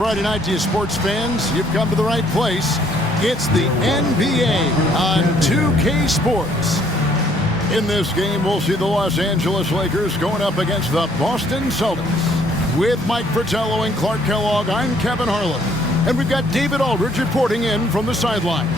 Friday night to you sports fans. You've come to the right place. It's the NBA on 2K Sports. In this game, we'll see the Los Angeles Lakers going up against the Boston Celtics. With Mike Fratello and Clark Kellogg, I'm Kevin Harlan. And we've got David Aldridge reporting in from the sideline.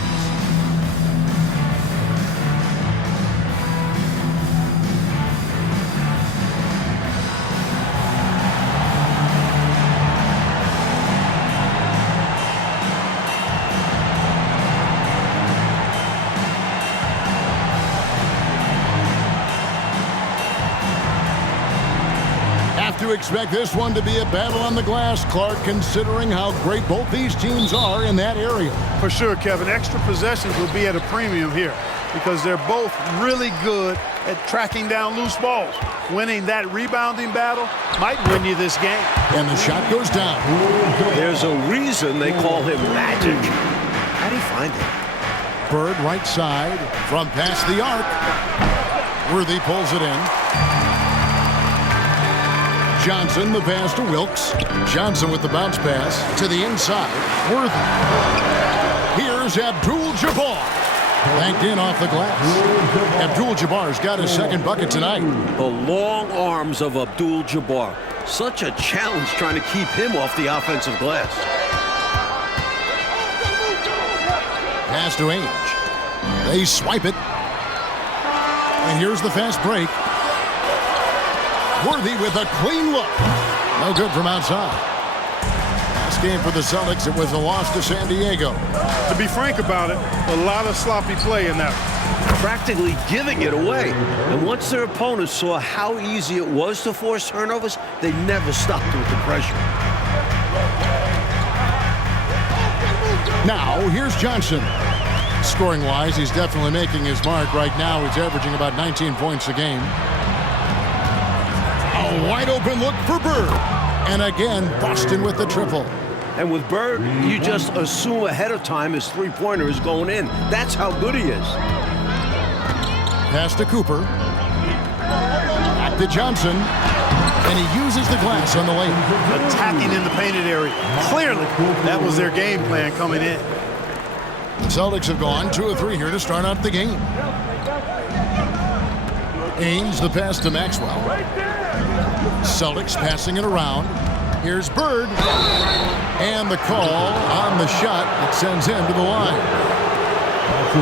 To expect this one to be a battle on the glass, Clark, considering how great both these teams are in that area. For sure, Kevin. Extra possessions will be at a premium here because they're both really good at tracking down loose balls. Winning that rebounding battle might win you this game. And the shot goes down. There's a reason they call him Magic. How do you find it? Bird right side from past the arc. Worthy pulls it in. Johnson, the pass to Wilkes. Johnson with the bounce pass to the inside. Worthy. Here's Abdul-Jabbar. Banked in off the glass. Abdul-Jabbar's got his second bucket tonight. The long arms of Abdul-Jabbar. Such a challenge trying to keep him off the offensive glass. Pass to Ainge. They swipe it. And here's the fast break. Worthy with a clean look. No good from outside. Last game for the Celtics, it was a loss to San Diego. To be frank about it, a lot of sloppy play in that one. Practically giving it away. And once their opponents saw how easy it was to force turnovers, they never stopped with the pressure. Now, here's Johnson. Scoring-wise, he's definitely making his mark. Right now, he's averaging about 19 points a game. A wide open look for Bird. And again, Boston with the triple. And with Bird, you just assume ahead of time his three-pointer is going in. That's how good he is. Pass to Cooper. Back to Johnson. And he uses the glass on the lane. Attacking in the painted area. Clearly, that was their game plan coming in. The Celtics have gone 2 of 3 here to start out the game. Ainge, the pass to Maxwell. Celtics passing it around. Here's Bird. And the call on the shot that sends him to the line.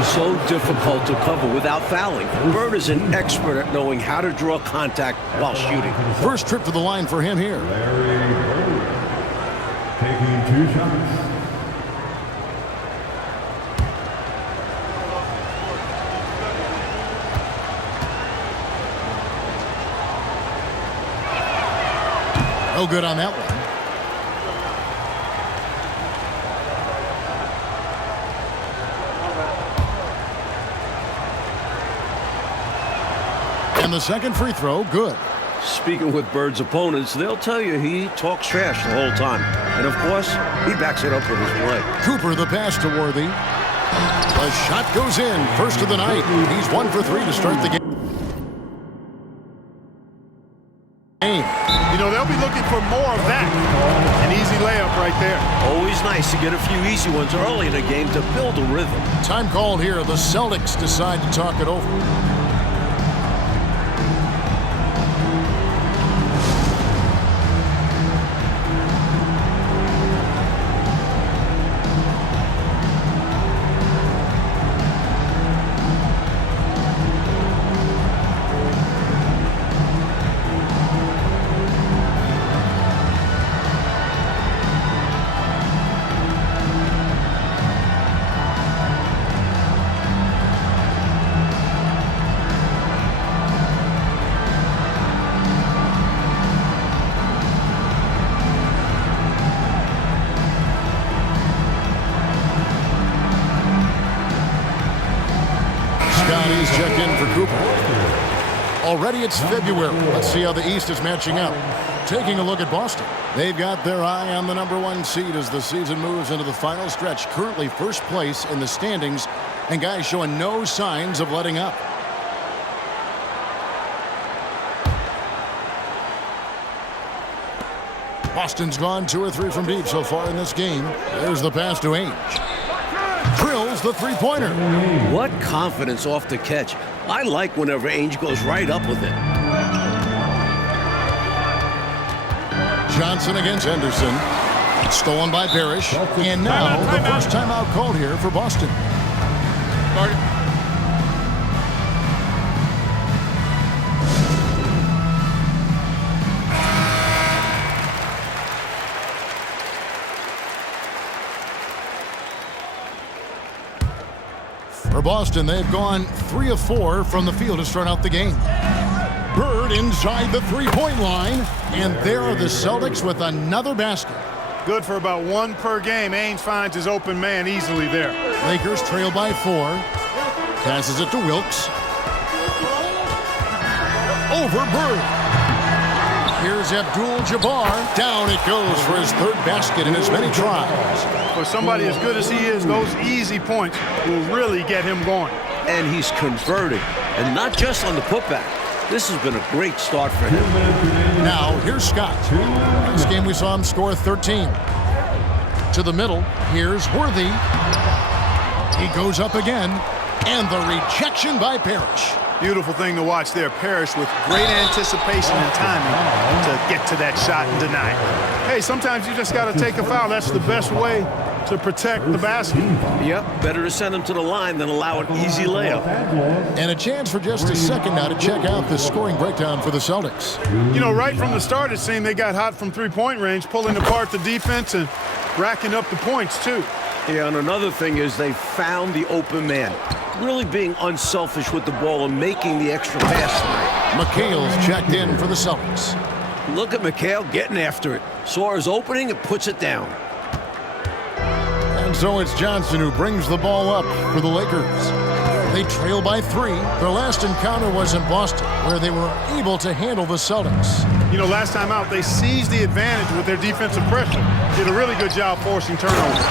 So difficult to cover without fouling. Bird is an expert at knowing how to draw contact while shooting. First trip to the line for him here. Larry Bird taking 2 shots. No good on that one. And the second free throw, good. Speaking with Bird's opponents, they'll tell you he talks trash the whole time. And of course, he backs it up with his play. Cooper, the pass to Worthy. The shot goes in. First of the night. He's 1 for 3 to start the game. You know, they'll be looking for more of that. An easy layup right there. Always nice to get a few easy ones early in the game to build a rhythm. Time called here. The Celtics decide to talk it over. Scotty's check in for Cooper. Already it's February. Let's see how the East is matching up. Taking a look at Boston. They've got their eye on the #1 seed as the season moves into the final stretch. Currently first place in the standings, and guys showing no signs of letting up. Boston's gone 2 or 3 from deep so far in this game. There's the pass to Ainge. Drills the three-pointer. What confidence off the catch. I like whenever Ainge goes right up with it. Johnson against Henderson. Stolen by Parrish. And now the first timeout called here for Boston. For Boston, they've gone 3 of 4 from the field to start out the game. Bird inside the three-point line, and there are the Celtics with another basket. Good for about 1 per game. Ainge finds his open man easily there. Lakers trail by 4. Passes it to Wilkes. Over Bird. Here's Abdul-Jabbar. Down it goes for his 3rd basket in as many tries. For somebody as good as he is, those easy points will really get him going. And he's converting, and not just on the putback. This has been a great start for him. Now, here's Scott. This game we saw him score 13. To the middle, here's Worthy. He goes up again, and the rejection by Parrish. Beautiful thing to watch there. Parrish with great anticipation and timing to get to that shot and deny it. Hey, sometimes you just got to take a foul. That's the best way to protect the basket. Yep, better to send him to the line than allow an easy layup. And a chance for just a second now to check out the scoring breakdown for the Celtics. You know, right from the start, it seemed they got hot from three-point range, pulling apart the defense and racking up the points, too. Yeah, and another thing is they found the open man. Really being unselfish with the ball and making the extra pass tonight. McHale's checked in for the Celtics. Look at McHale getting after it. Saw his opening and puts it down. And so it's Johnson who brings the ball up for the Lakers. They trail by 3. Their last encounter was in Boston, where they were able to handle the Celtics. You know, last time out, they seized the advantage with their defensive pressure. Did a really good job forcing turnovers.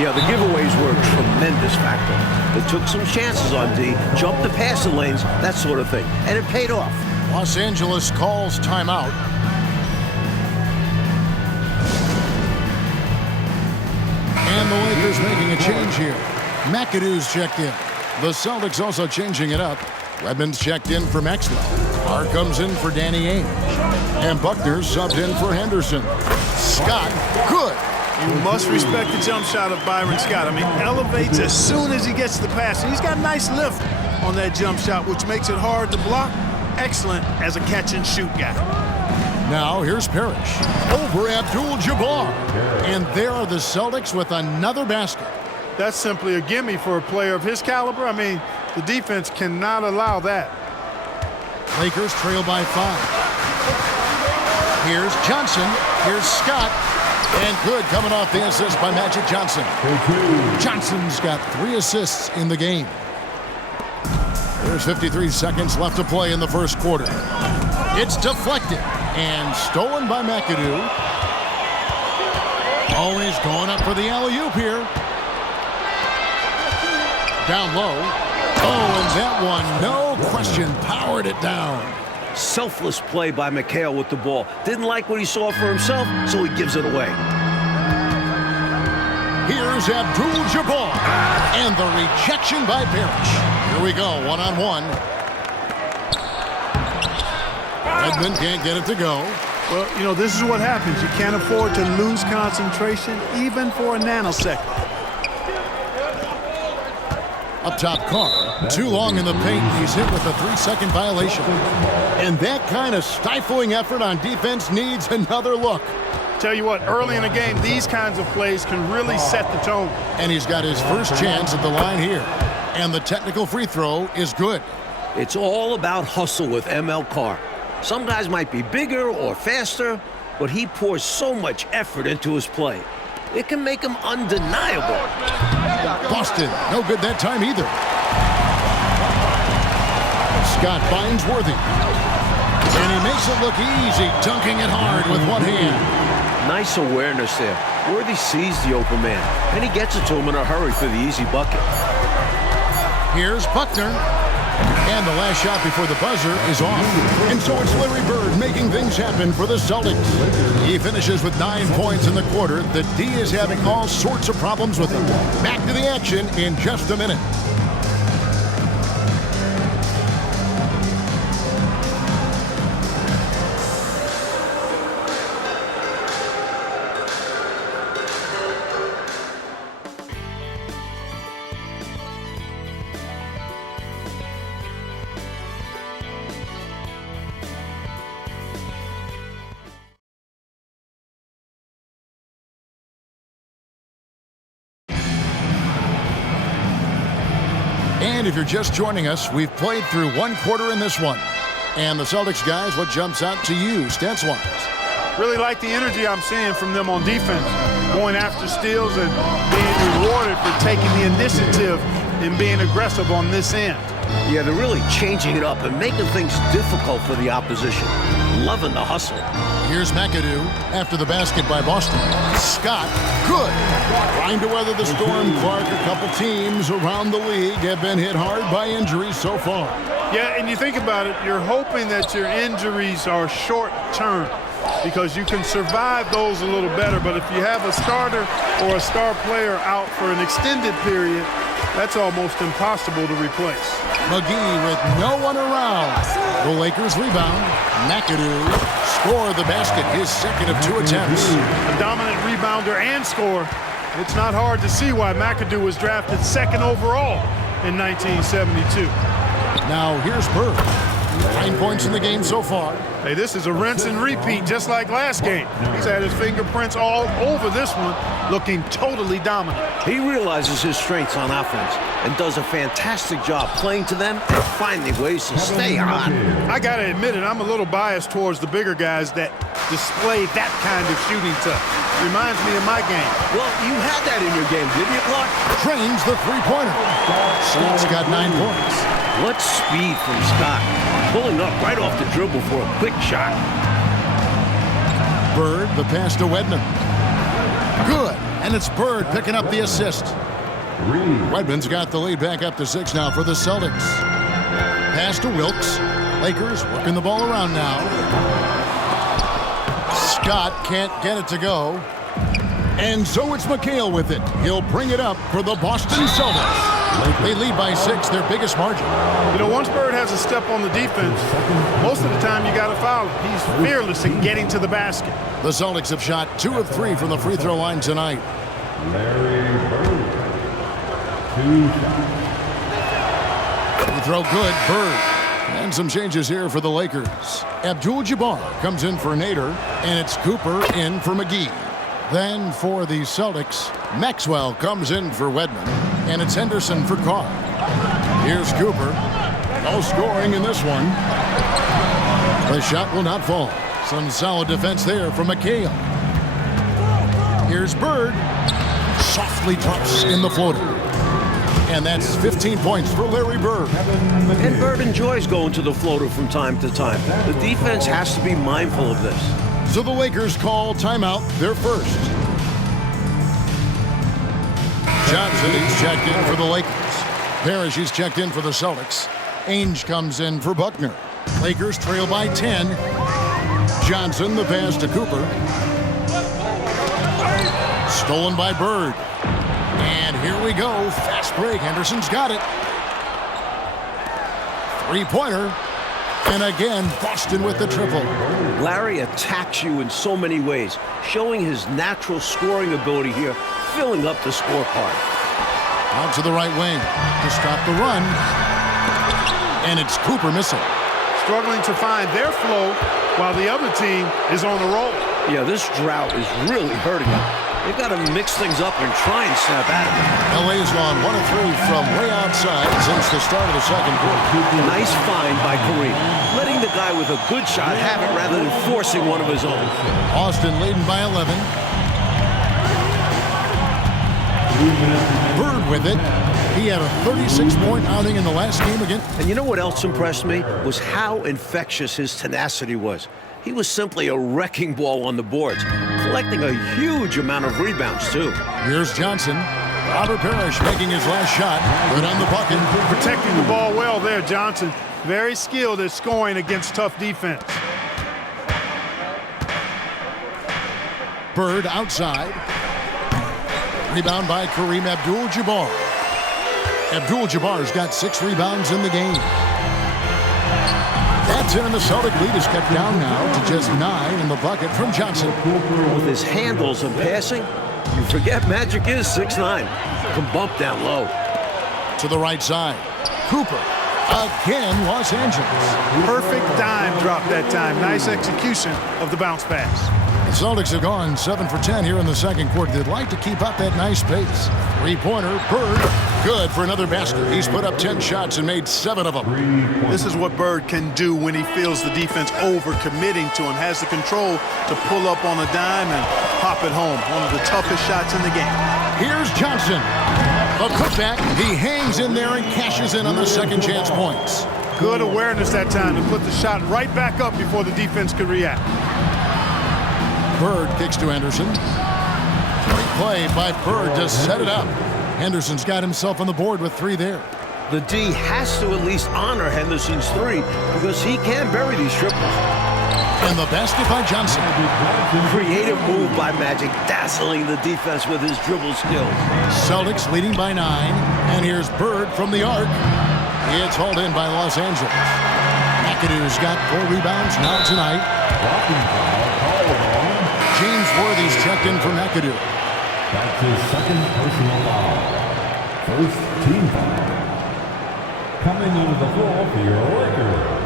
Yeah, the giveaways were a tremendous factor. They took some chances on D, jumped the passing lanes, that sort of thing, and it paid off. Los Angeles calls timeout. And the Lakers making a change here. McAdoo's checked in. The Celtics also changing it up. Redmond's checked in for Maxwell. Carr comes in for Danny Ainge. And Buckner's subbed in for Henderson. Scott, good. You must respect the jump shot of Byron Scott. I mean, elevates as soon as he gets the pass. And he's got a nice lift on that jump shot, which makes it hard to block. Excellent as a catch-and-shoot guy. Now here's Parrish. Over Abdul-Jabbar. And there are the Celtics with another basket. That's simply a gimme for a player of his caliber. I mean, the defense cannot allow that. Lakers trail by 5. Here's Johnson. Here's Scott. And good coming off the assist by Magic Johnson. Johnson's got 3 assists in the game. There's 53 seconds left to play in the first quarter. It's deflected and stolen by McAdoo. Always going up for the alley-oop here. Down low. Oh, and that one, no question, powered it down. Selfless play by McHale with the ball. Didn't like what he saw for himself, so he gives it away. Here's Abdul-Jabbar. And the rejection by Parrish. Here we go, one-on-one. Redmond can't get it to go. Well, you know, this is what happens. You can't afford to lose concentration even for a nanosecond. Up top, Carr. Too long in the paint. He's hit with a 3-second violation. And that kind of stifling effort on defense needs another look. Tell you what, early in the game, these kinds of plays can really set the tone. And he's got his first chance at the line here. And the technical free throw is good. It's all about hustle with ML Carr. Some guys might be bigger or faster, but he pours so much effort into his play. It can make him undeniable. Boston, no good that time either. Scott finds Worthy. And he makes it look easy, dunking it hard with one hand. Nice awareness there. Worthy sees the open man, and he gets it to him in a hurry for the easy bucket. Here's Buckner. And the last shot before the buzzer is off. And so it's Larry Bird making things happen for the Celtics. He finishes with 9 points in the quarter. The D is having all sorts of problems with him. Back to the action in just a minute. And if you're just joining us, we've played through one quarter in this one. And the Celtics guys, what jumps out to you, stats-wise? Really like the energy I'm seeing from them on defense, going after steals and being rewarded for taking the initiative and being aggressive on this end. Yeah, they're really changing it up and making things difficult for the opposition. Loving the hustle. Here's McAdoo after the basket by Boston. Scott, good. Trying to weather the storm, Clark. A couple teams around the league have been hit hard by injuries so far. Yeah, and you think about it, you're hoping that your injuries are short-term because you can survive those a little better. But if you have a starter or a star player out for an extended period, that's almost impossible to replace. McGee with no one around. The Lakers rebound. McAdoo score the basket, his second of 2 attempts. A dominant rebounder and scorer. It's not hard to see why McAdoo was drafted 2nd overall in 1972. Now here's Bird. 9 points in the game so far. Hey, this is a rinse and repeat just like last game. He's had his fingerprints all over this one, looking totally dominant. He realizes his strengths on offense and does a fantastic job playing to them and finding ways to stay on. I got to admit it, I'm a little biased towards the bigger guys that display that kind of shooting touch. Reminds me of my game. Well, you had that in your game, didn't you, Clark? Trains the three-pointer. Scott's got 9 points. What speed from Scott. Pulling up right off the dribble for a quick shot. Bird, the pass to Wedman. Good. And it's Bird picking up the assist. Wedman's got the lead back up to 6 now for the Celtics. Pass to Wilkes. Lakers working the ball around now. Scott can't get it to go. And so it's McHale with it. He'll bring it up for the Boston Celtics. They lead by 6, their biggest margin. You know, once Bird has a step on the defense, most of the time you got to foul him. He's fearless in getting to the basket. The Celtics have shot 2 of 3 from the free throw line tonight. Larry Bird. 2 shots. Free throw good, Bird. And some changes here for the Lakers. Abdul-Jabbar comes in for Nader, and it's Cooper in for McGee. Then for the Celtics, Maxwell comes in for Wedman, and it's Henderson for Carr. Here's Cooper. No scoring in this one. The shot will not fall. Some solid defense there from McHale. Here's Bird. Softly drops in the floater. And that's 15 points for Larry Bird. And Bird enjoys going to the floater from time to time. The defense has to be mindful of this. So the Lakers call timeout, their first. Johnson is checked in for the Lakers. Parrish is checked in for the Celtics. Ainge comes in for Buckner. Lakers trail by 10. Johnson, the pass to Cooper. Stolen by Bird. And here we go. Fast break. Henderson's got it. Three-pointer. And again, Boston with the triple. Larry attacks you in so many ways, showing his natural scoring ability here, filling up the scorecard. Out to the right wing to stop the run. And it's Cooper missing. Struggling to find their flow while the other team is on the roll. Yeah, this drought is really hurting them. They've got to mix things up and try and snap at it. LA's gone 1 of 3 from way outside since the start of the second quarter. Nice find by Kareem, letting the guy with a good shot have it rather than forcing one of his own. Austin leading by 11. Bird with it. He had a 36-point outing in the last game again. And you know what else impressed me? Was how infectious his tenacity was. He was simply a wrecking ball on the boards, collecting a huge amount of rebounds, too. Here's Johnson. Robert Parrish making his last shot. Good on the bucket. Protecting the ball well there, Johnson. Very skilled at scoring against tough defense. Bird outside. Rebound by Kareem Abdul-Jabbar. Abdul-Jabbar's got 6 rebounds in the game. That's it, and the Celtic lead is cut down now to just 9 in the bucket from Johnson. With his handles and passing, you forget Magic is 6'9". Can bump down low. To the right side. Cooper. Again, Los Angeles. Perfect dime drop that time. Nice execution of the bounce pass. The Celtics have gone 7 for 10 here in the second quarter. They'd like to keep up that nice pace. Three-pointer, Bird. Good for another basket. He's put up 10 shots and made 7 of them. This is what Bird can do when he feels the defense over-committing to him. Has the control to pull up on a dime and pop it home. One of the toughest shots in the game. Here's Johnson. A putback. He hangs in there and cashes in on the second chance points. Good awareness that time to put the shot right back up before the defense could react. Bird kicks to Henderson. Great play by Bird to set it up. Henderson's got himself on the board with 3 there. The D has to at least honor Henderson's 3 because he can bury these triples. And the basket by Johnson. Creative move by Magic, dazzling the defense with his dribble skills. Celtics leading by 9. And here's Bird from the arc. It's hauled in by Los Angeles. McAdoo's got 4 rebounds now tonight. James Worthy's checked in for McAdoo. That's his second personal foul. First team foul. Coming onto the floor for your Lakers,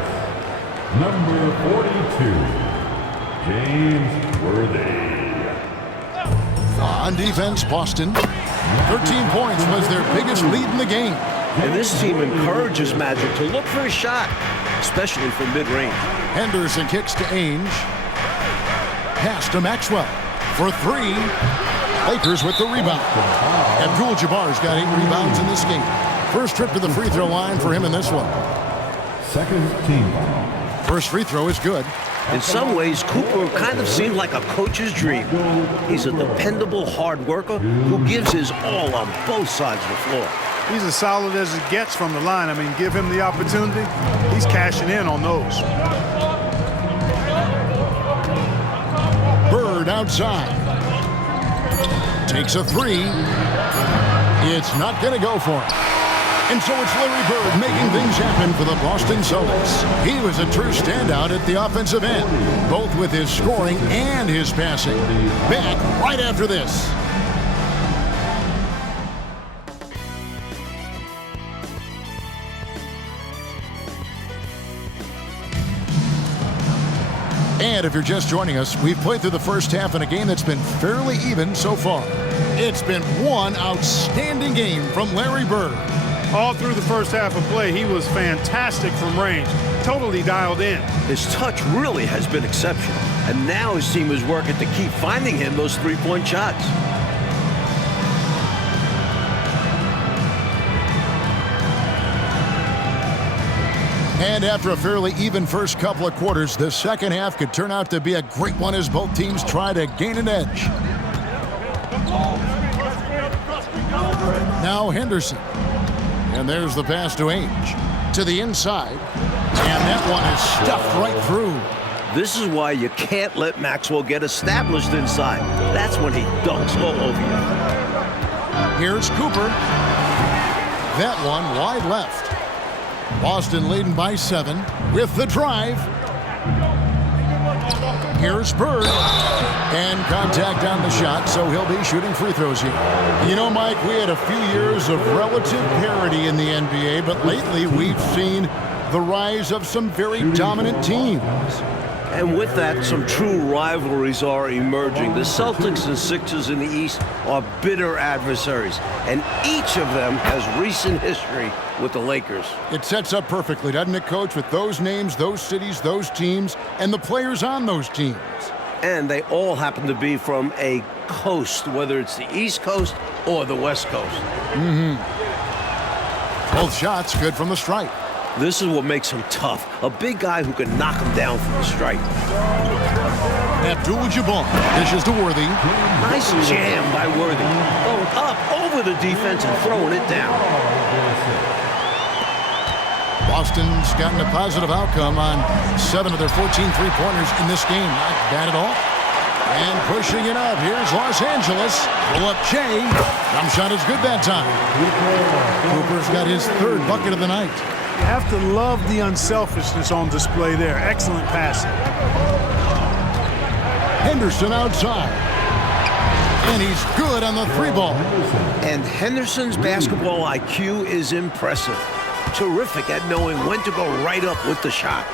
number 42, James Worthy. On defense, Boston. 13 points was their biggest lead in the game. And this team encourages Magic to look for a shot, especially from mid-range. Henderson kicks to Ainge. Pass to Maxwell for 3. Lakers with the rebound. Abdul-Jabbar's got 8 rebounds in this game. First trip to the free throw line for him in this one. Second team foul. First free throw is good. In some ways, Cooper kind of seemed like a coach's dream. He's a dependable hard worker who gives his all on both sides of the floor. He's as solid as it gets from the line. I mean, give him the opportunity. He's cashing in on those. Bird outside. Takes a 3. It's not going to go for him. And so it's Larry Bird making things happen for the Boston Celtics. He was a true standout at the offensive end, both with his scoring and his passing. Back right after this. And if you're just joining us, we've played through the first half in a game that's been fairly even so far. It's been one outstanding game from Larry Bird. All through the first half of play, he was fantastic from range. Totally dialed in. His touch really has been exceptional. And now his team is working to keep finding him those three-point shots. And after a fairly even first couple of quarters, the second half could turn out to be a great one as both teams try to gain an edge. Now Henderson. And there's the pass to Ainge. To the inside. And that one is stuffed right through. This is why you can't let Maxwell get established inside. That's when he dunks all over you. Here's Cooper. That one wide left. Boston leading by 7 with the drive. Here's Bird. And contact on the shot, so he'll be shooting free throws here. You know, Mike, we had a few years of relative parity in the NBA, but lately we've seen the rise of some very dominant teams. And with that, some true rivalries are emerging. The Celtics and Sixers in the East are bitter adversaries, and each of them has recent history with the Lakers. It sets up perfectly, doesn't it, Coach, with those names, those cities, those teams, and the players on those teams. And they all happen to be from a coast, whether it's the East Coast or the West Coast. Both shots good from the stripe. This is what makes him tough. A big guy who can knock him down from the stripe. Abdul-Jabbar dishes to Worthy. Nice jam by Worthy. Oh, up over the defense and throwing it down. Boston's gotten a positive outcome on 7 of their 14 three-pointers in this game. Not bad at all. And pushing it up. Here's Los Angeles. Pull up Shea. Jump shot is good that time. Cooper's got his 3rd bucket of the night. You have to love the unselfishness on display there. Excellent passing. Henderson outside. And he's good on the 3-ball. And Henderson's basketball IQ is impressive. Terrific at knowing when to go right up with the shot.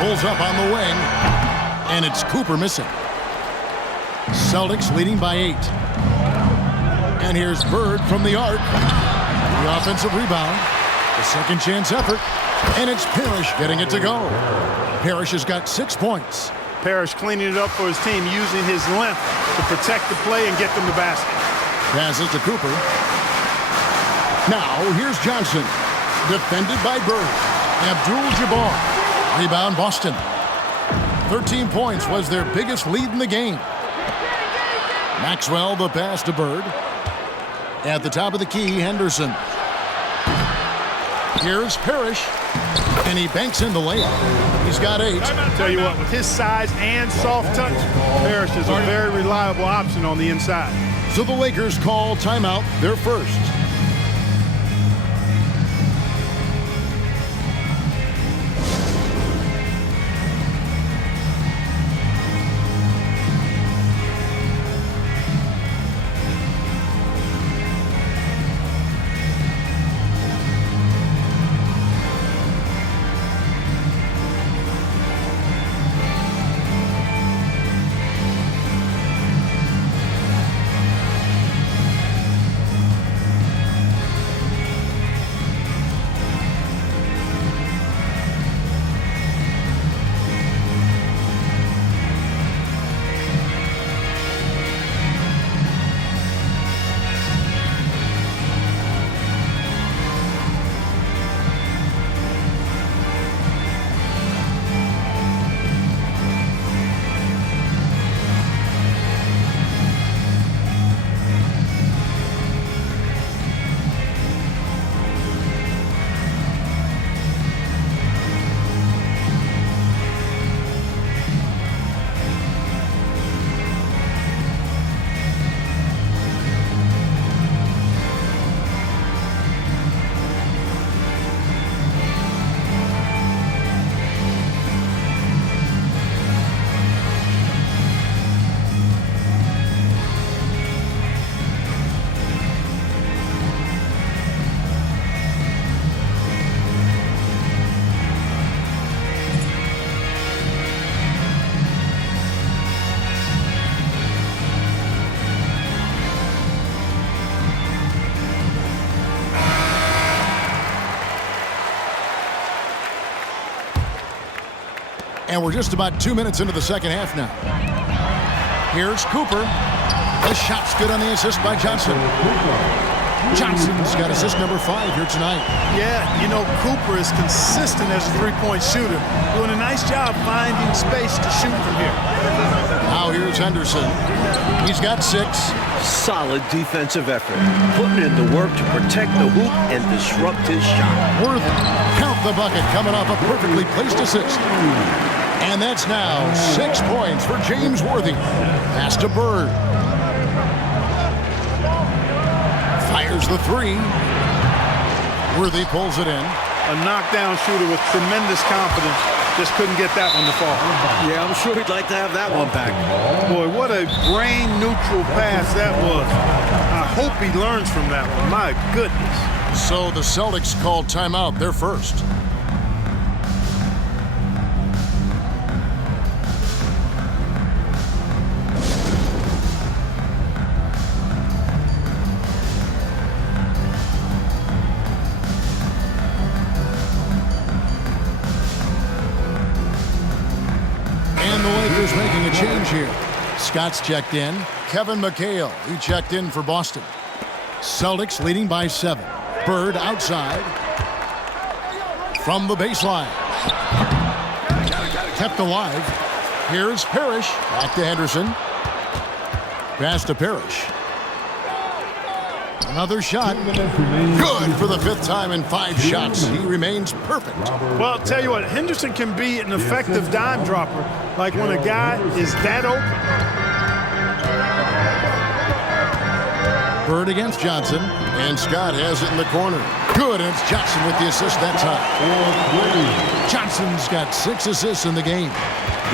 Pulls up on the wing. And it's Cooper missing. Celtics leading by 8. And here's Bird from the arc. The offensive rebound. The second chance effort. And it's Parrish getting it to go. Parrish has got 6 points. Parrish cleaning it up for his team, using his length to protect the play and get them the basket. Passes to Cooper. Now here's Johnson. Defended by Bird. Abdul-Jabbar. Rebound Boston. 13 points was their biggest lead in the game. Maxwell the pass to Bird. At the top of the key, Henderson. Here's Parrish. And he banks in the layup. He's got 8. Tell you what, with his size and soft touch, Parrish is a very reliable option on the inside. So the Lakers call timeout, their first. And we're just about 2 minutes into the second half now. Here's Cooper. The shot's good on the assist by Johnson. Johnson's got assist number 5 here tonight. Yeah, you know, Cooper is consistent as a three-point shooter, doing a nice job finding space to shoot from here. Now here's Henderson. He's got 6. Solid defensive effort, putting in the work to protect the hoop and disrupt his shot. Worthy. Count the bucket coming off a perfectly placed assist. And that's now 6 points for James Worthy. Pass to Bird. Fires the 3. Worthy pulls it in. A knockdown shooter with tremendous confidence. Just couldn't get that one to fall. Yeah, I'm sure he'd like to have that one back. Boy, what a brain-neutral pass that was. I hope he learns from that one. My goodness. So the Celtics called timeout, their first. Making a change here. Scott's checked in. Kevin McHale, he checked in for Boston. Celtics leading by 7. Bird outside. From the baseline. Kept alive. Here's Parrish. Back to Henderson. Pass to Parrish. Another shot. 2 minutes remaining. Good for the 5th time in 5 shots. He remains perfect. Well, I'll tell you what, Henderson can be an effective dime dropper, like when a guy is that open. Bird against Johnson, and Scott has it in the corner. Good, and it's Johnson with the assist that time. Johnson's got 6 assists in the game.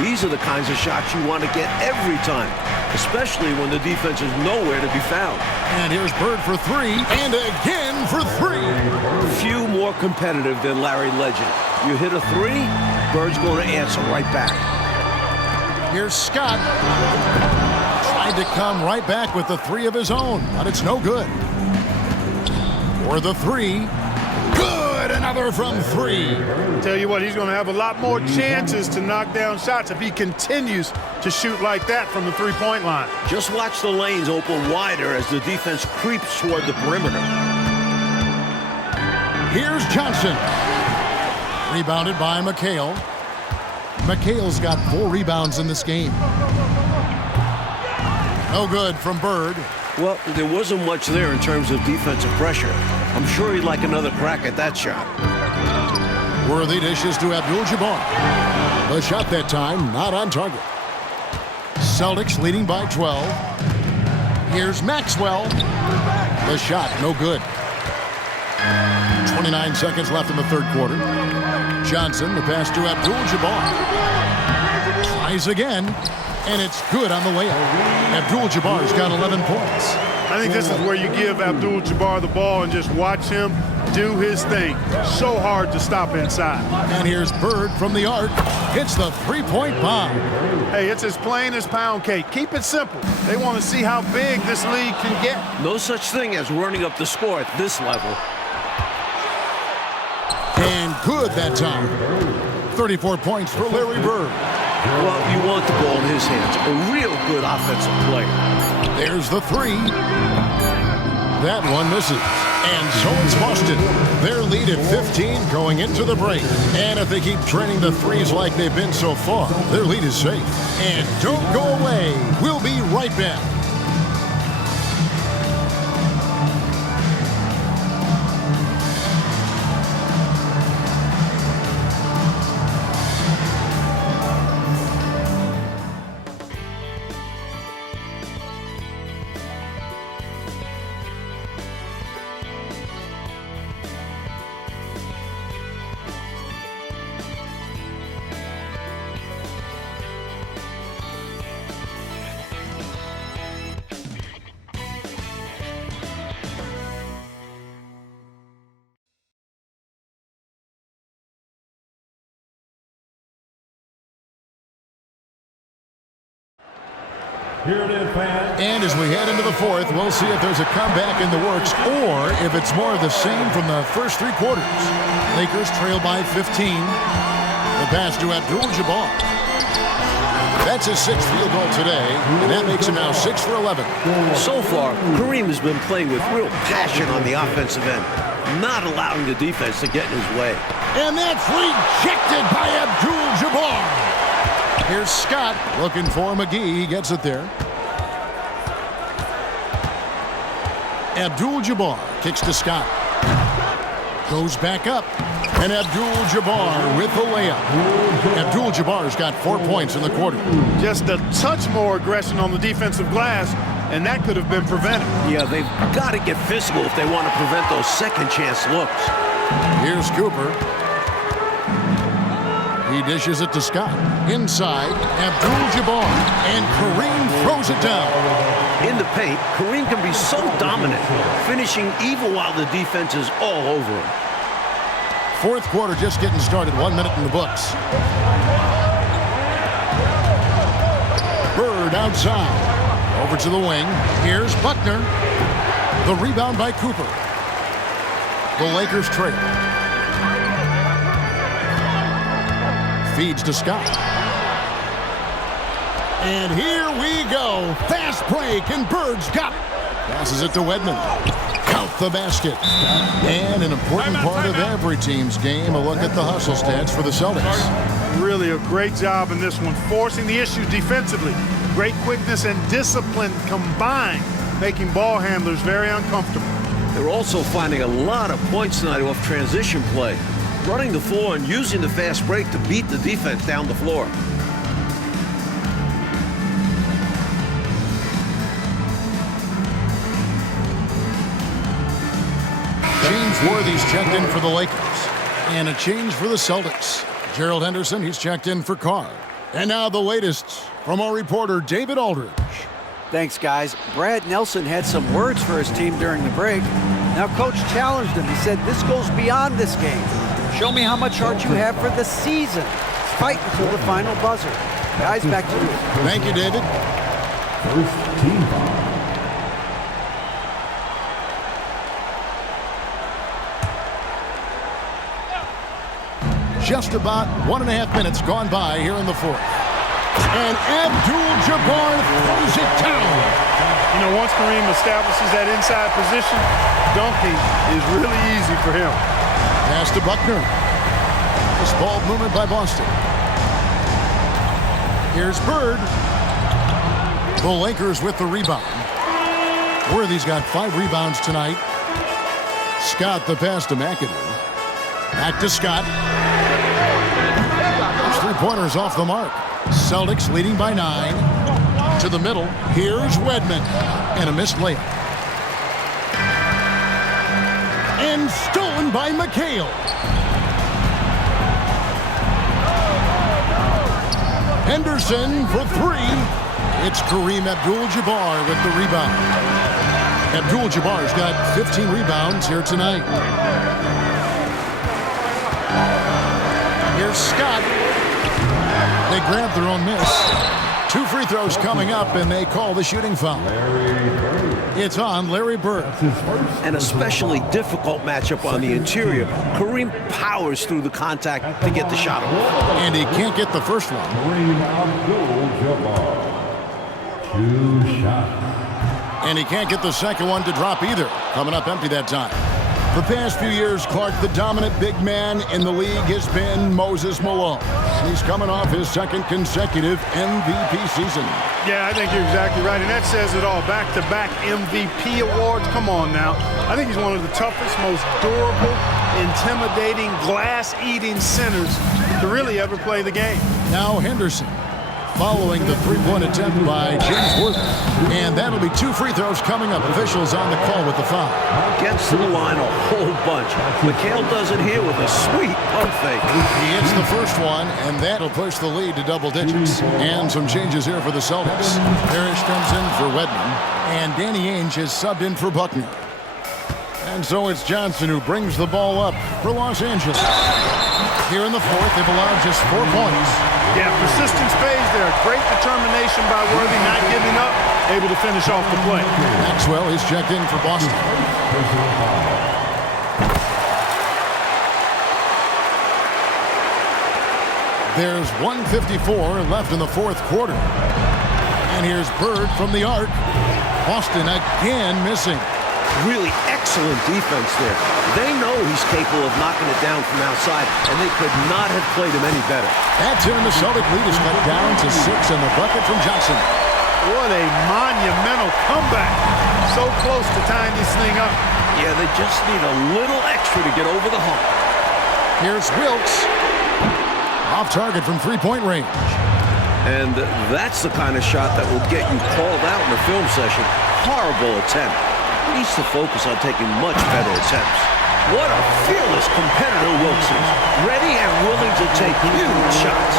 These are the kinds of shots you want to get every time, especially when the defense is nowhere to be found. And here's Bird for 3, and again for 3. Few more competitive than Larry Legend. You hit a 3, Bird's going to answer right back. Here's Scott. Tried to come right back with the 3 of his own, but it's no good. For the 3. Good! Another from 3. Tell you what, he's going to have a lot more chances to knock down shots if he continues to shoot like that from the three-point line. Just watch the lanes open wider as the defense creeps toward the perimeter. Here's Johnson. Rebounded by McHale. McHale's got 4 rebounds in this game. No good from Bird. Well, there wasn't much there in terms of defensive pressure. I'm sure he'd like another crack at that shot. Worthy dishes to Abdul-Jabbar. The shot that time not on target. Celtics leading by 12. Here's Maxwell. The shot no good. 29 seconds left in the 3rd quarter. Johnson, the pass to Abdul-Jabbar. Tries again, and it's good on the layup. Abdul-Jabbar's got 11 points. I think this is where you give Abdul-Jabbar the ball and just watch him do his thing. So hard to stop inside. And here's Bird from the arc. Hits the 3-point bomb. Hey, it's as plain as pound cake. Keep it simple. They want to see how big this league can get. No such thing as running up the score at this level. And good that time. 34 points for Larry Bird. Well, you want the ball in his hands. A real good offensive player. There's the 3. That one misses. And so it's Boston. Their lead at 15 going into the break. And if they keep training the 3s like they've been so far, their lead is safe. And don't go away. We'll be right back. Here it is, fans. And as we head into the 4th, we'll see if there's a comeback in the works or if it's more of the same from the first 3 quarters. Lakers trail by 15. The pass to Abdul-Jabbar. That's his 6th field goal today, and that makes him now 6 for 11. So far, Kareem has been playing with real passion on the offensive end, not allowing the defense to get in his way. And that's rejected by Abdul-Jabbar. Here's Scott looking for McGee. He gets it there. Abdul-Jabbar kicks to Scott. Goes back up. And Abdul-Jabbar with the layup. Abdul-Jabbar's got 4 points in the quarter. Just a touch more aggression on the defensive glass, and that could have been prevented. Yeah, they've got to get physical if they want to prevent those second chance looks. Here's Cooper. He dishes it to Scott. Inside, Abdul-Jabbar. And Kareem throws it down. In the paint, Kareem can be so dominant, finishing even while the defense is all over him. 4th quarter just getting started. 1 minute in the books. Bird outside. Over to the wing. Here's Buckner. The rebound by Cooper. The Lakers trail. Feeds to Scott. And here we go. Fast break, and Bird's got it. Passes it to Wedman. Count the basket. And an important part of every team's game, a look at the hustle stats for the Celtics. Really a great job in this one, forcing the issue defensively. Great quickness and discipline combined, making ball handlers very uncomfortable. They're also finding a lot of points tonight off transition play, running the floor and using the fast break to beat the defense down the floor. James Worthy's checked in for the Lakers. And a change for the Celtics. Gerald Henderson, he's checked in for Carr. And now the latest from our reporter, David Aldridge. Thanks, guys. Brad Nelson had some words for his team during the break. Now, Coach challenged him. He said, this goes beyond this game. Show me how much heart you have for the season. Fight until the final buzzer. Guys, back to you. Thank you, David. First team foul. Just about 1.5 minutes gone by here in the fourth. And Abdul-Jabbar throws it down. You know, once Kareem establishes that inside position, dunking is really easy for him. Pass to Buckner. This ball movement by Boston. Here's Bird. The Lakers with the rebound. Worthy's got 5 rebounds tonight. Scott the pass to McAdoo. Back to Scott. Three-pointers off the mark. Celtics leading by 9. To the middle. Here's Wedman. And a missed layup. And stolen by McHale. Henderson for 3. It's Kareem Abdul-Jabbar with the rebound. Abdul-Jabbar's got 15 rebounds here tonight. Here's Scott. They grab their own miss. 2 free throws coming up, and they call the shooting foul. It's on Larry Bird. An especially difficult matchup on the interior. Kareem powers through the contact to get the shot off. And he can't get the first one. Kareem Abdul-Jabbar. 2 shots. And he can't get the second one to drop either. Coming up empty that time. The past few years, Clark, the dominant big man in the league has been Moses Malone. He's coming off his second consecutive MVP season. Yeah, I think you're exactly right, and that says it all. Back-to-back MVP awards. Come on now. I think he's one of the toughest, most durable, intimidating, glass-eating centers to really ever play the game. Now Henderson, following the three-point attempt by James Worthy. And that'll be 2 free throws coming up. Officials on the call with the foul. Gets to the line a whole bunch. McHale does it here with a sweet pump fake. He hits the first one, and that'll push the lead to double digits. And some changes here for the Celtics. Parrish comes in for Wedman, and Danny Ainge is subbed in for Buckner. And so it's Johnson who brings the ball up for Los Angeles. Here in the fourth, they've allowed just 4 points. Yeah, persistence pays there. Great determination by Worthy, not giving up, able to finish off the play. Maxwell is checked in for Boston. There's 1:54 left in the fourth quarter. And here's Bird from the arc. Boston again missing. Really excellent defense there. They know he's capable of knocking it down from outside, and they could not have played him any better. That's it, and the Celtic lead is cut down to 6, and the bucket from Johnson. What a monumental comeback. So close to tying this thing up. Yeah, they just need a little extra to get over the hump. Here's Wilkes. Off target from three-point range. And that's the kind of shot that will get you called out in a film session. Horrible attempt. Needs to focus on taking much better attempts. What a fearless competitor Wilkes is. Ready and willing to take huge shots.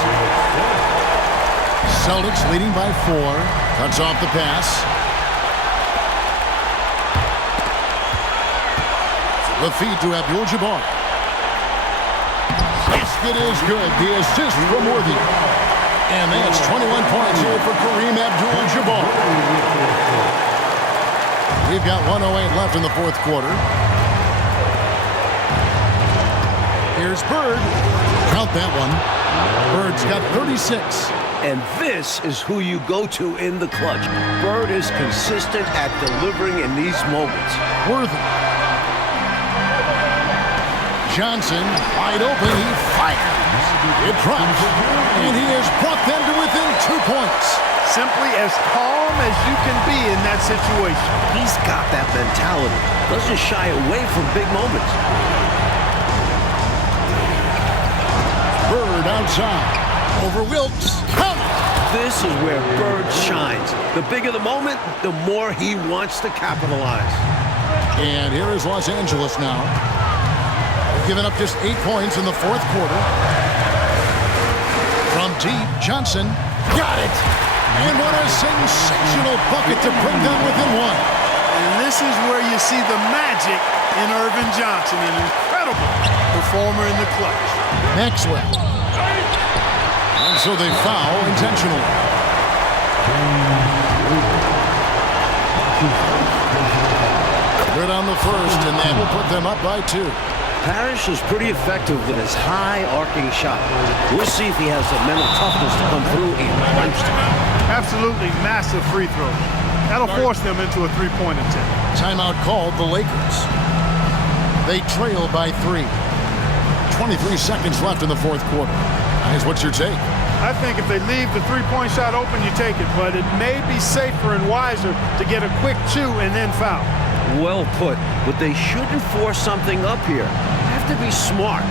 Celtics leading by 4. Cuts off the pass. The feed to Abdul-Jabbar. Basket is good. The assist from Worthy. And that's 21 points here for Kareem Abdul-Jabbar. We've got 1:08 left in the fourth quarter. Here's Bird. Count that one. Bird's got 36. And this is who you go to in the clutch. Bird is consistent at delivering in these moments. Worthy. Johnson, wide open, he fires. It drops, and he has brought them to within 2 points. Simply as calm as you can be in that situation. He's got that mentality. Doesn't shy away from big moments. Bird outside. Over Wilkes. Count it. This is where Bird shines. The bigger the moment, the more he wants to capitalize. And here is Los Angeles now. They've given up just 8 points in the fourth quarter. From deep, Johnson got it. And what a sensational bucket to bring them within one. And this is where you see the magic in Irvin Johnson, an incredible performer in the clutch. Maxwell. And so they foul intentionally. Good on the first, and that will put them up by 2. Parrish is pretty effective with his high arcing shot. We'll see if he has the mental toughness to come through and punch them. Absolutely massive free throws. That'll force them into a three-point attempt. Timeout called the Lakers. They trail by 3. 23 seconds left in the fourth quarter. Guys, what's your take? I think if they leave the three-point shot open, you take it. But it may be safer and wiser to get a quick 2 and then foul. Well put, but they shouldn't force something up here. Have to be smart.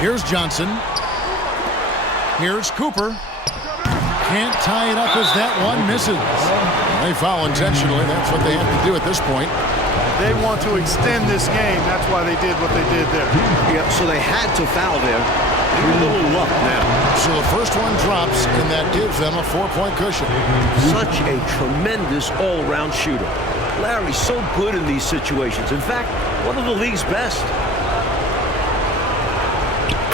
Here's Johnson. Here's Cooper. Can't tie it up as that one misses. They foul intentionally. That's what they have to do at this point. They want to extend this game. That's why they did what they did there. Yeah, so they had to foul there. A little luck now. So the first one drops, and that gives them a 4-point cushion. Such a tremendous all-around shooter. Larry's so good in these situations. In fact, one of the league's best.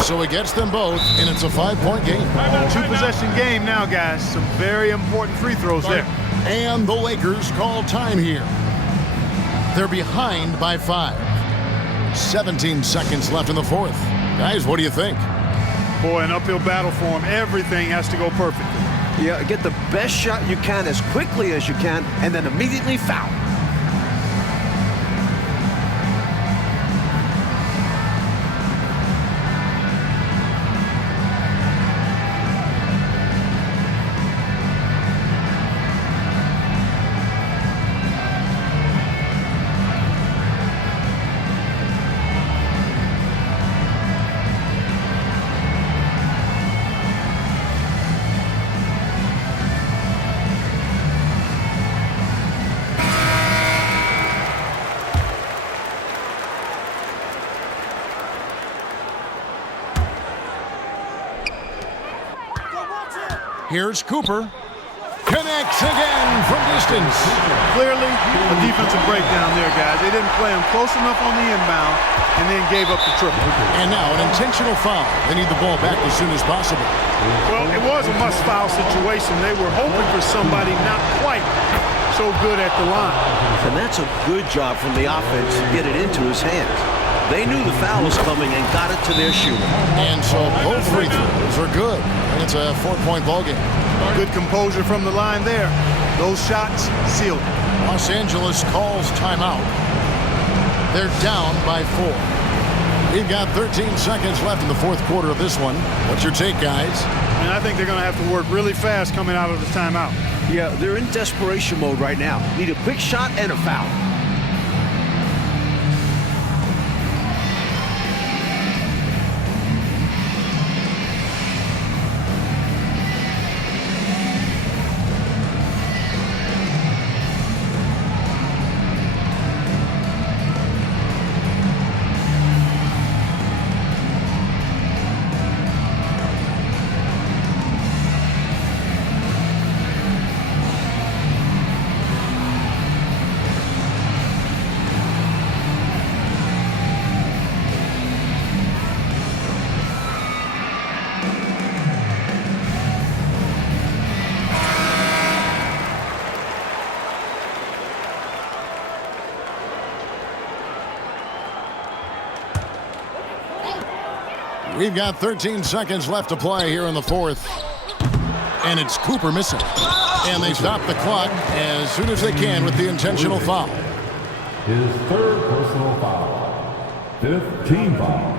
So it gets them both, and it's a 5-point game. 2-possession game now, guys. Some very important free throws there. And the Lakers call time here. They're behind by 5. 17 seconds left in the fourth. Guys, what do you think? Boy, an uphill battle for them. Everything has to go perfectly. Yeah, get the best shot you can as quickly as you can, and then immediately foul. Here's Cooper. Connects. Connects again from distance. Clearly, a defensive breakdown there, guys. They didn't play him close enough on the inbound and then gave up the triple. And now an intentional foul. They need the ball back as soon as possible. Well, it was a must-foul situation. They were hoping for somebody not quite so good at the line. And that's a good job from the offense to get it into his hands. They knew the foul was coming and got it to their shooter. And so both free throws are good. And it's a 4-point ball game. Good composure from the line there. Those shots sealed. Los Angeles calls timeout. They're down by 4. We've got 13 seconds left in the fourth quarter of this one. What's your take, guys? And I think they're going to have to work really fast coming out of the timeout. Yeah, they're in desperation mode right now. Need a quick shot and a foul. We've got 13 seconds left to play here in the fourth. And it's Cooper missing. And they stop the clock as soon as they can with the intentional foul. His third personal foul. 5th team foul.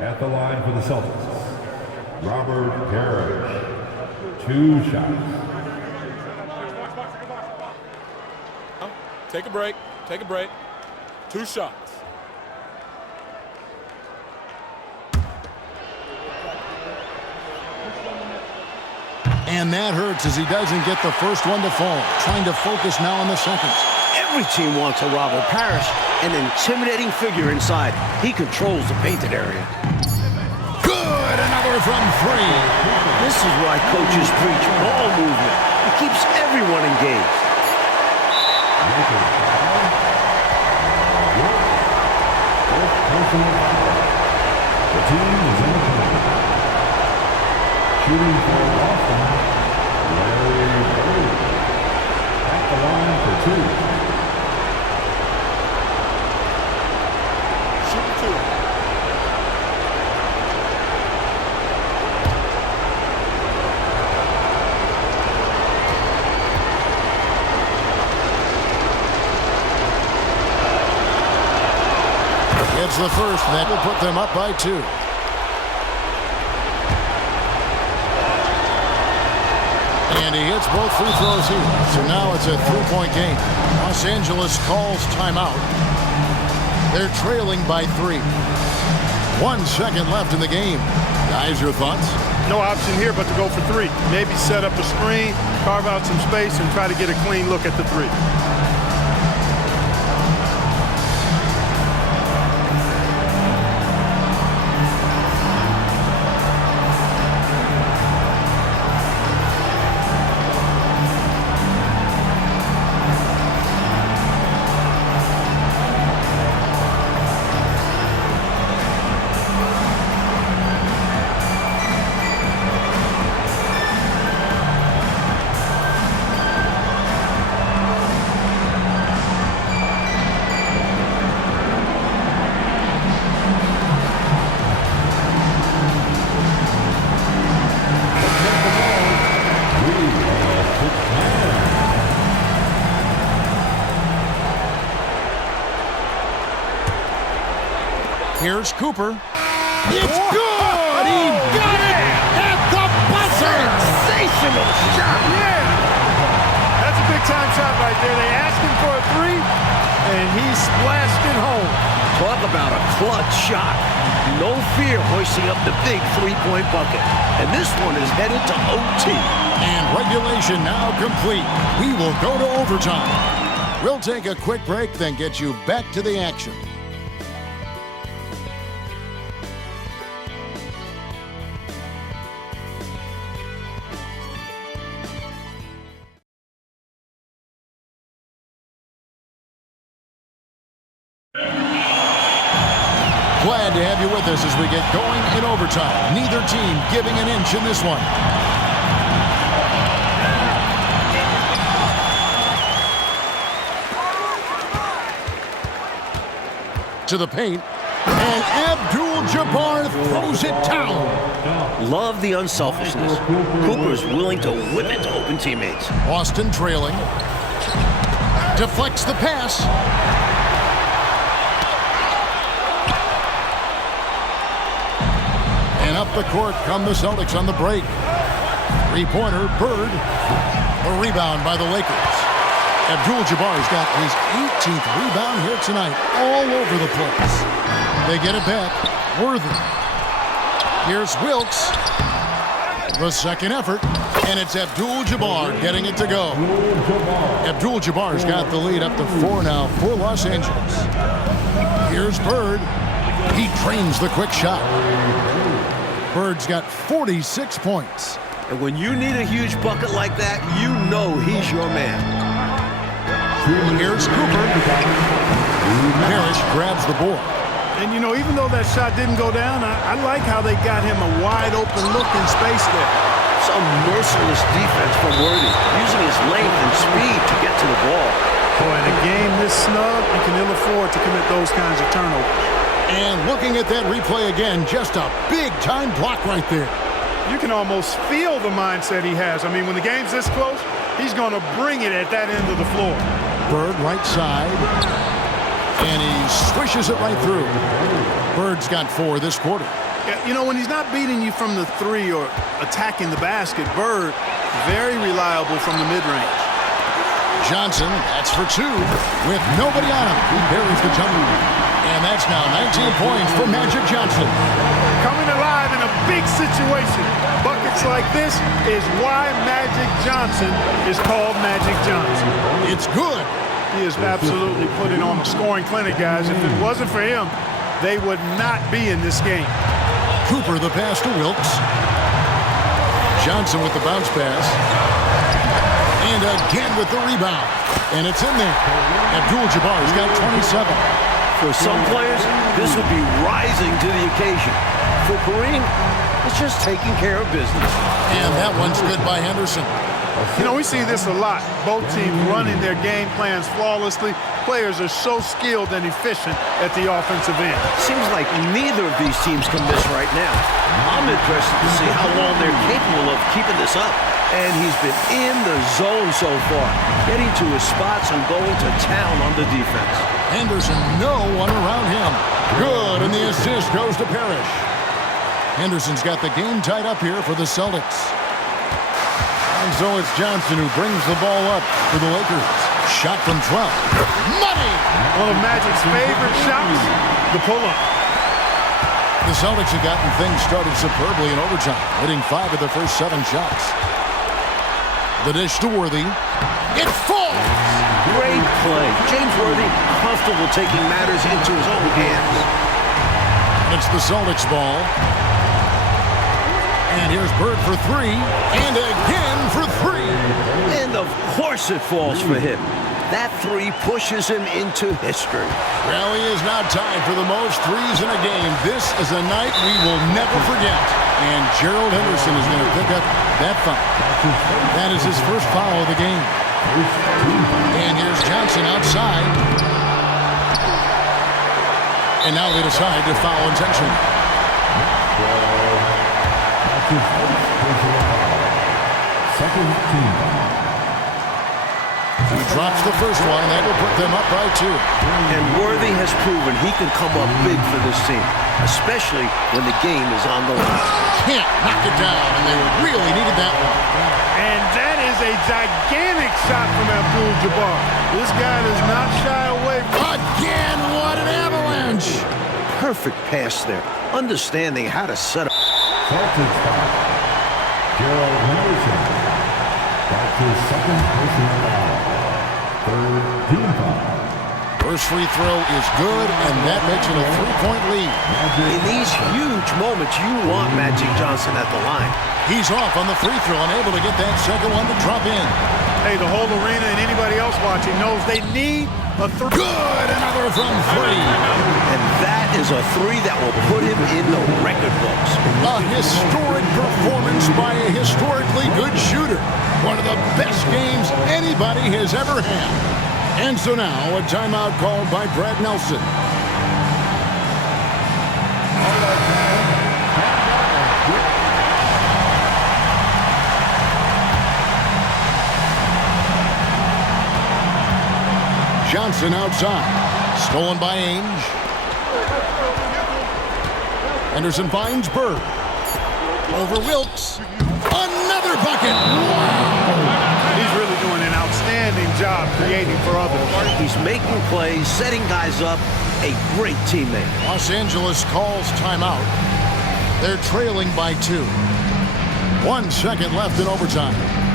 At the line for the Celtics, Robert Parrish. 2 shots. Take a break. Take a break. 2 shots. And that hurts as he doesn't get the first one to fall. Trying to focus now on the seconds. Every team wants a Robert Parrish, an intimidating figure inside. He controls the painted area. Good! Another from 3. This is why coaches preach ball movement. It keeps everyone engaged. The team is in the corner. Shooting for Boston, Larry Bird. At the line for 2. Shoot 2. It's the first, and that will put them up by 2. And he hits both free throws here. So now it's a 3-point game. Los Angeles calls timeout. They're trailing by 3. 1 second left in the game. Guys, your thoughts? No option here but to go for 3. Maybe set up a screen, carve out some space, and try to get a clean look at the 3. Here's Cooper. It's good! He got it at the buzzer! Sensational shot! Yeah! That's a big-time shot right there. They asked him for a 3, and he splashed it home. Talk about a clutch shot. No fear hoisting up the big 3-point bucket. And this one is headed to OT. And regulation now complete. We will go to overtime. We'll take a quick break, then get you back to the action. Glad to have you with us as we get going in overtime. Neither team giving an inch in this one. To the paint, and Abdul-Jabbar throws it down. Love the unselfishness. Cooper's willing to whip it to open teammates. Austin trailing. Deflects the pass. And up the court come the Celtics on the break. Three-pointer, Bird. A rebound by the Lakers. Abdul-Jabbar's got his 18th rebound here tonight, all over the place. They get it back. Worthy. Here's Wilkes. The second effort, and it's Abdul-Jabbar getting it to go. Abdul-Jabbar's got the lead up to 4 now for Los Angeles. Here's Bird. He trains the quick shot. Bird's got 46 points. And when you need a huge bucket like that, you know he's your man. Here's Cooper. Parrish grabs the board. And, you know, even though that shot didn't go down, I like how they got him a wide-open look in space there. Some merciless defense from Worthy, using his length and speed to get to the ball. Boy, in a game this snug, you can ill afford to commit those kinds of turnovers. And looking at that replay again, just a big-time block right there. You can almost feel the mindset he has. I mean, when the game's this close, he's going to bring it at that end of the floor. Bird right side, and he swishes it right through. Bird's got 4 this quarter. Yeah, you know, when he's not beating you from the 3 or attacking the basket, Bird, very reliable from the mid-range. Johnson, that's for 2, with nobody on him. He buries the jumper. And that's now 19 points for Magic Johnson. Coming alive in a big situation. Buckets like this is why Magic Johnson is called Magic Johnson. It's good. He is absolutely putting on a scoring clinic, guys. If it wasn't for him, they would not be in this game. Cooper the pass to Wilkes. Johnson with the bounce pass. And again with the rebound. And it's in there. Abdul-Jabbar's got 27. For some players, this would be rising to the occasion. For Kareem, it's just taking care of business. And that one's good by Henderson. You know, we see this a lot. Both teams running their game plans flawlessly. Players are so skilled and efficient at the offensive end. Seems like neither of these teams can miss right now. I'm interested to see how long they're capable of keeping this up. And he's been in the zone so far, getting to his spots and going to town on the defense. Henderson, no one around him. Good, and the assist goes to Parrish. Henderson's got the game tied up here for the Celtics. And so it's Johnson who brings the ball up for the Lakers. Shot from 12. Money! One of Magic's favorite shots, the pull-up. The Celtics have gotten things started superbly in overtime, hitting 5 of the first 7 shots. The dish to Worthy. It falls! Great play. James Worthy comfortable taking matters into his own hands. And it's the Celtics ball. And here's Bird for 3. And again for 3. And of course it falls for him. That 3 pushes him into history. Rally is now tied for the most threes in a game. This is a night we will never forget. And Gerald Henderson is going to pick up that foul. That is his first foul of the game. And here's Johnson outside. And now they decide to foul intentionally. Second team. He drops the first one, and that will put them up by 2. And Worthy has proven he can come up big for this team, especially when the game is on the line. Can't knock it down, and they really needed that one. And that is a gigantic shot from Abdul-Jabbar. This guy does not shy away from Again, what an avalanche! Perfect pass there, understanding how to set up. Celtics foul. Gerald Henderson. That's his second personal foul. Third team foul. First free throw is good, and that makes it a 3-point lead. In these huge moments, you want Magic Johnson at the line. He's off on the free throw and able to get that second one to drop in. Hey, the whole arena and anybody else watching knows they need a three. Good, another from three. And that is a three that will put him in the record books. A historic performance by a historically good shooter. One of the best games anybody has ever had. And so now, a timeout called by Brad Nelson. Johnson outside. Stolen by Ainge. Anderson finds Bird. Over Wilkes. Another bucket. Wow. He's really doing an outstanding job creating for others. He's making plays, setting guys up. A great teammate. Los Angeles calls timeout. They're trailing by 2. 1 second left in overtime.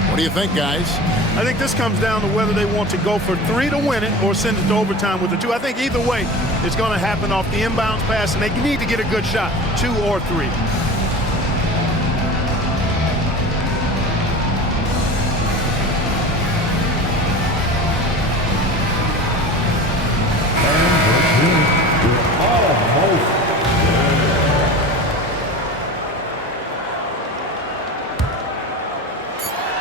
What do you think, guys? I think this comes down to whether they want to go for 3 to win it or send it to overtime with a 2. I think either way, it's going to happen off the inbound pass, and they need to get a good shot, 2 or 3.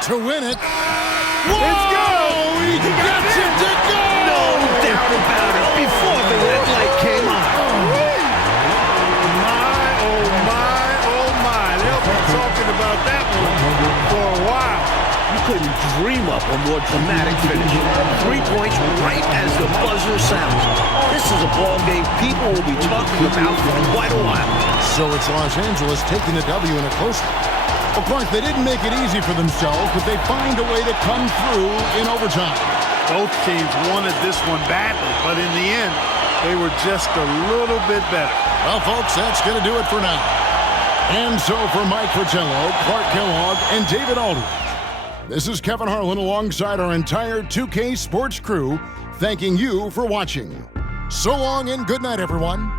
To win it. Whoa! It's good! He gets it to go! No doubt about it. Before the red light came on. My, oh my, oh my. They'll be talking about that one for a while. You couldn't dream up a more dramatic finish. 3 points right as the buzzer sounds. This is a ball game people will be talking about for quite a while. So it's Los Angeles taking the W in a close one. Of course, they didn't make it easy for themselves, but they find a way to come through in overtime. Both teams wanted this one badly, but in the end, they were just a little bit better. Well, folks, that's going to do it for now. And so for Mike Fratello, Clark Kellogg, and David Aldridge, this is Kevin Harlan alongside our entire 2K Sports crew, thanking you for watching. So long and good night, everyone.